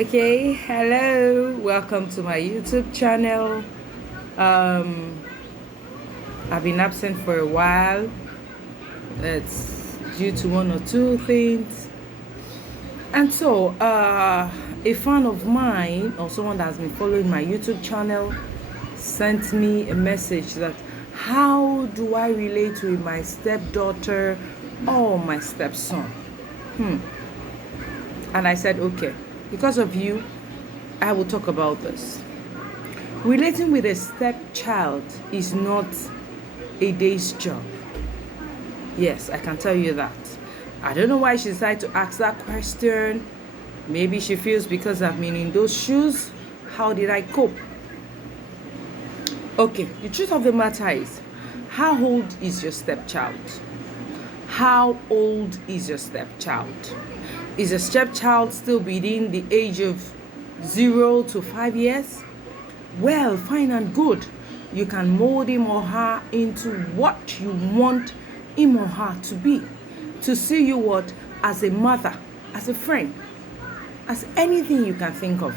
Okay, hello, welcome to my YouTube channel. Um, I've been absent for a while. It's due to one or two things. And so, a fan of mine, or someone that has been following my YouTube channel, sent me a message that how do I relate with my stepdaughter or my stepson? And I said, okay, because of you, I will talk about this. Relating with a stepchild is not a day's job. Yes, I can tell you that. I don't know why she decided to ask that question. Maybe she feels because I've been in those shoes. How did I cope? Okay, the truth of the matter is, how old is your stepchild? How old is your stepchild? Is your stepchild still within the age of 0 to 5 years? Well, fine and good. You can mold him or her into what you want him or her to be. To see you what? As a mother, as a friend, as anything you can think of.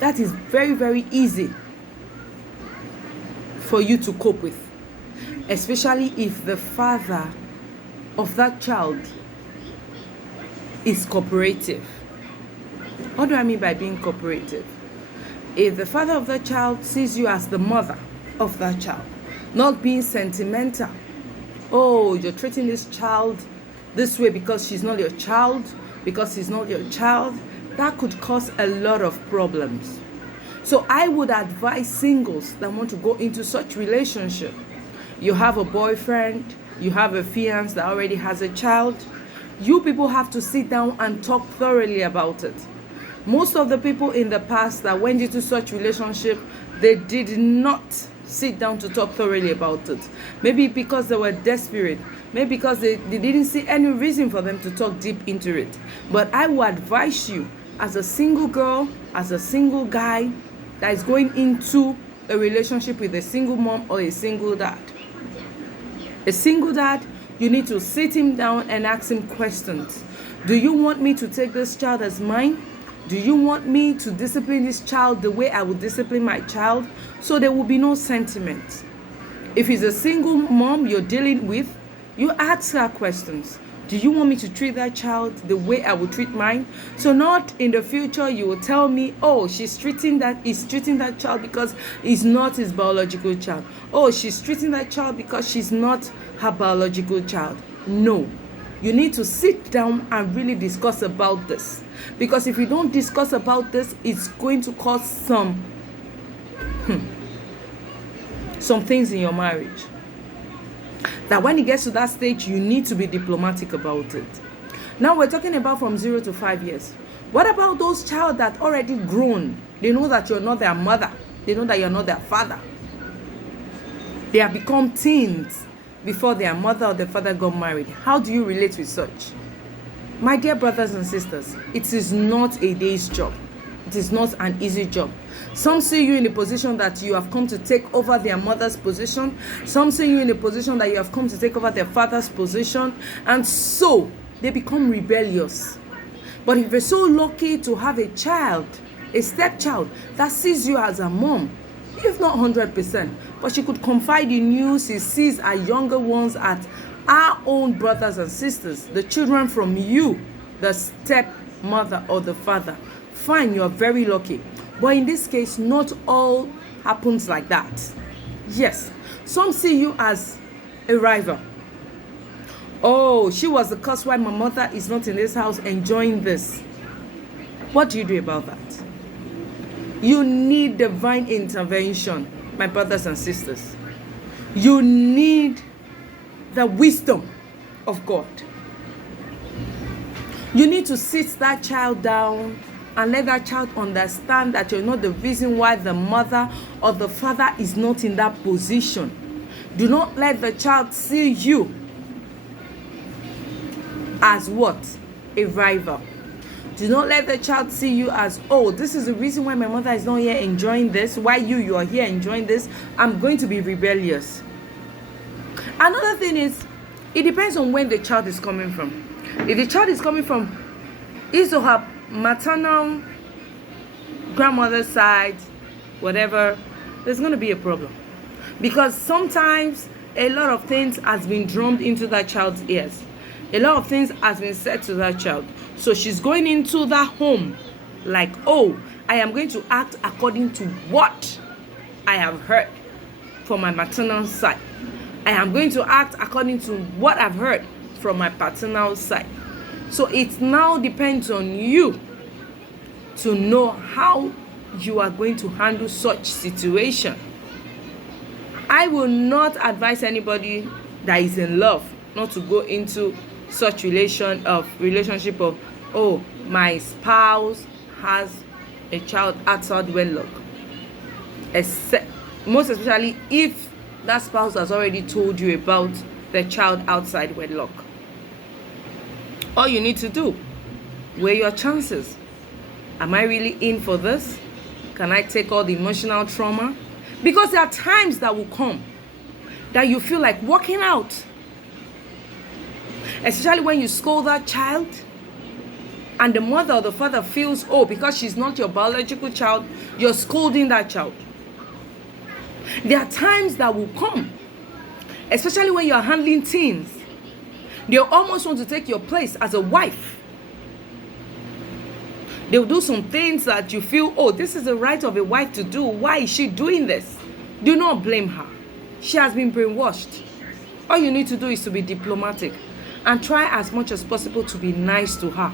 That is very, very easy for you to cope with. Especially if the father of that child is cooperative. What do I mean by being cooperative? If the father of that child sees you as the mother of that child, not being sentimental. Oh, you're treating this child this way because she's not your child, because he's not your child. That could cause a lot of problems. So I would advise singles that want to go into such relationship. You have a boyfriend, you have a fiance that already has a child. You people have to sit down and talk thoroughly about it. Most of the people in the past that went into such relationship, they did not sit down to talk thoroughly about it. Maybe because they were desperate. Maybe because they didn't see any reason for them to talk deep into it. But I would advise you, as a single girl, as a single guy that is going into a relationship with a single mom or a single dad. A single dad, you need to sit him down and ask him questions. Do you want me to take this child as mine? Do you want me to discipline this child the way I would discipline my child? So there will be no sentiment. If it's a single mom you're dealing with, you ask her questions. Do you want me to treat that child the way I would treat mine? So not in the future you will tell me, oh, he's treating that child because he's not his biological child. Oh, she's treating that child because she's not her biological child. No. You need to sit down and really discuss about this. Because if you don't discuss about this, it's going to cause some things in your marriage. That when it gets to that stage, you need to be diplomatic about it. Now we're talking about from 0 to 5 years. What about those child that already grown? They know that you're not their mother. They know that you're not their father. They have become teens before their mother or their father got married. How do you relate with such? My dear brothers and sisters, it is not a day's job. It is not an easy job. Some see you in a position that you have come to take over their mother's position. Some see you in a position that you have come to take over their father's position. And so they become rebellious. But if you're so lucky to have a child, a stepchild, that sees you as a mom, if not 100%, but she could confide in you, she sees our younger ones at our own brothers and sisters, the children from you, the stepmother or the father. Fine, you're very lucky. But in this case, not all happens like that. Yes, some see you as a rival. Oh, she was the cause why my mother is not in this house enjoying this. What do you do about that? You need divine intervention, my brothers and sisters. You need the wisdom of God. You need to sit that child down and let that child understand that you're not the reason why the mother or the father is not in that position. Do not let the child see you as what? A rival. Do not let the child see you as, oh, this is the reason why my mother is not here enjoying this. Why you are here enjoying this. I'm going to be rebellious. Another thing is, it depends on when the child is coming from. If the child is coming from his or her maternal grandmother's side, whatever, there's going to be a problem. Because sometimes a lot of things has been drummed into that child's ears. A lot of things has been said to that child. So she's going into that home like, oh, I am going to act according to what I have heard from my maternal side. I am going to act according to what I've heard from my paternal side. So it now depends on you to know how you are going to handle such situation. I will not advise anybody that is in love not to go into such relationship of, oh, my spouse has a child outside wedlock. Most especially if that spouse has already told you about the child outside wedlock. All you need to do, weigh your chances. Am I really in for this? Can I take all the emotional trauma? Because there are times that will come that you feel like walking out. Especially when you scold that child and the mother or the father feels, oh, because she's not your biological child, you're scolding that child. There are times that will come, especially when you're handling teens. They almost want to take your place as a wife. They'll do some things that you feel, oh, this is the right of a wife to do. Why is she doing this? Do not blame her. She has been brainwashed. All you need to do is to be diplomatic and try as much as possible to be nice to her.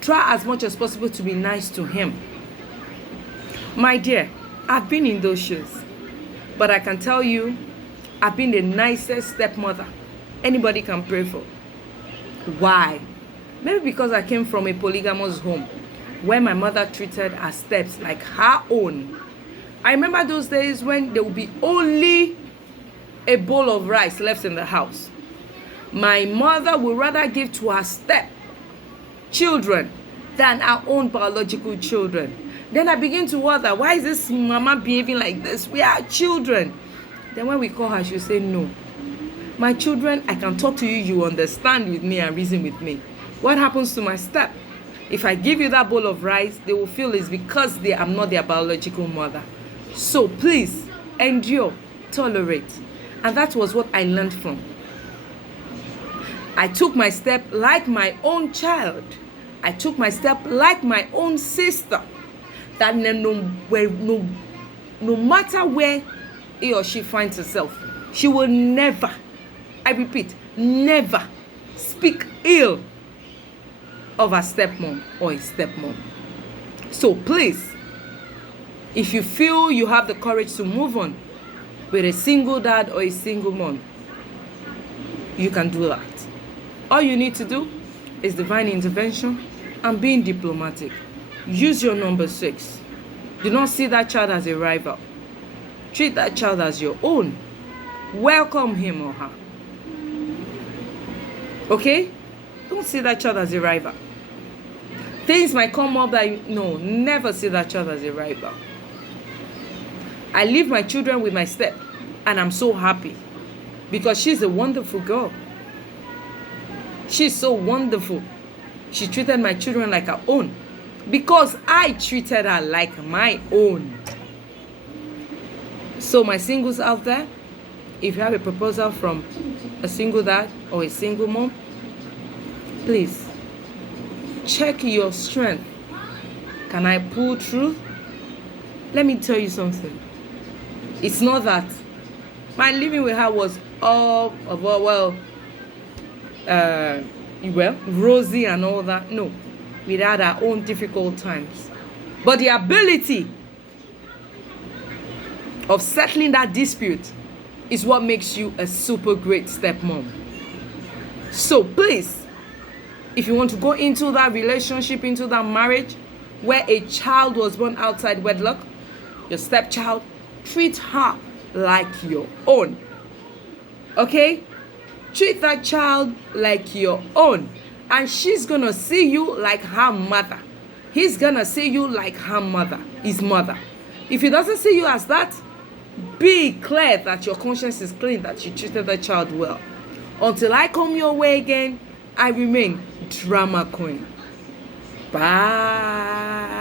Try as much as possible to be nice to him. My dear, I've been in those shoes. But I can tell you, I've been the nicest stepmother anybody can pray for. Why? Maybe because I came from a polygamous home where my mother treated her steps like her own. I remember those days when there would be only a bowl of rice left in the house. My mother would rather give to her step children than our own biological children. Then I begin to wonder, why is this mama behaving like this? We are children. Then when we call her, she'll say, no. My children, I can talk to you, you understand with me and reason with me. What happens to my step? If I give you that bowl of rice, they will feel it's because I'm not their biological mother. So please, endure, tolerate. And that was what I learned from. I took my step like my own child. I took my step like my own sister. That no matter where he or she finds herself, she will never, I repeat, never speak ill of a stepmom or a stepmom. So please, if you feel you have the courage to move on with a single dad or a single mom, you can do that. All you need to do is divine intervention and being diplomatic. Use your number 6. Do not see that child as a rival. Treat that child as your own. Welcome him or her. Okay? Don't see that child as a rival. Things might come up that never see that child as a rival. I leave my children with my step, and I'm so happy because she's a wonderful girl. She's so wonderful. She treated my children like her own because I treated her like my own. So my singles out there, if you have a proposal from a single dad or a single mom, please check your strength. Can I pull through? Let me tell you something. It's not that my living with her was all rosy and all that. No, we had our own difficult times. But the ability of settling that dispute is what makes you a super great stepmom. So please, if you want to go into that relationship, into that marriage where a child was born outside wedlock, your stepchild, treat her like your own. Okay? Treat that child like your own. And she's gonna see you like her mother. He's gonna see you like her mother, his mother. If he doesn't see you as that, be clear that your conscience is clean, that you treated the child well. Until I come your way again, I remain Drama Queen. Bye.